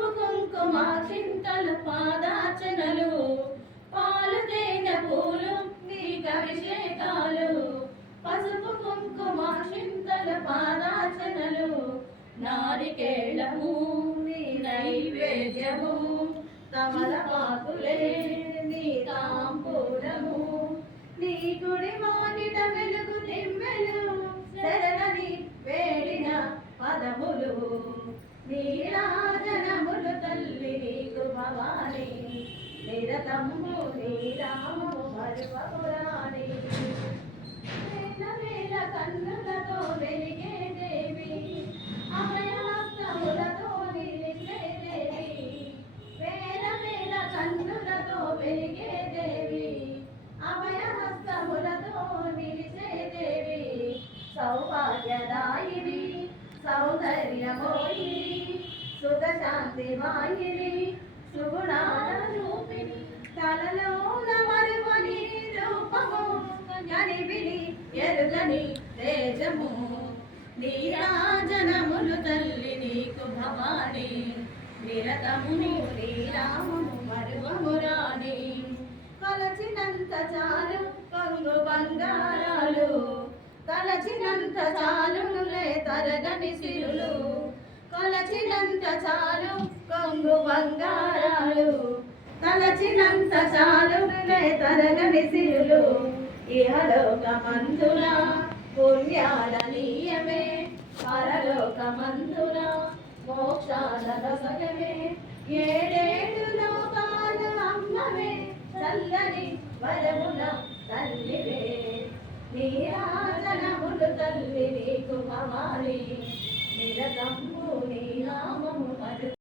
పసుపు కుంకుమ చింతలు పాదార్చనలు పాలు తేనె పూలు నీకభిషేకాలు పసుపు కుంకుమ చింతలు పాదార్చనలు నారికేళము నీ నైవేద్యము తమలపాకులే నీ తాంబూలము నీ గుడి మానిట వెలుగు నిమ్మెలు శరణని వేడిన పదములు నీరాజనములు తల్లి నీకు భవాని నిరతము నీరామము మరువపురాణి వేల వేల కన్నులతో వెలిగే దేవి అభయహస్తములతో నిలిచే దేవి వేల వేల కన్నులతో వెలిగే దేవి అభయహస్తములతో నిలిచే దేవి సౌభాగ్యదాయిని సౌందర్యమోయిని సుఖశాంతి వాయిని సుగుణాల రూపిణి తలలోన మరువని రూపము కనివిని ఎరుగని తేజము నీరాజనములు తల్లి నీకు భవాని నిరతము నీరామము మరువమురాణి కొలచినంత చాలు కొంగు బంగారాలు తలచినంత చాలునులే తరగని సిరులు కొలచినంత చాలు కొంగు బంగారాలు తలచినంత చాలునులే తరగని సిరులు ఇహలోకమందున పుణ్యాల నీయమే పరలోకమందున మోక్షాల రసగమే ఏడేడు లోకాల అమ్మవే చల్లని వరముల తల్లివే నీరాజనములు తల్లి నీకు భవాని నిరతము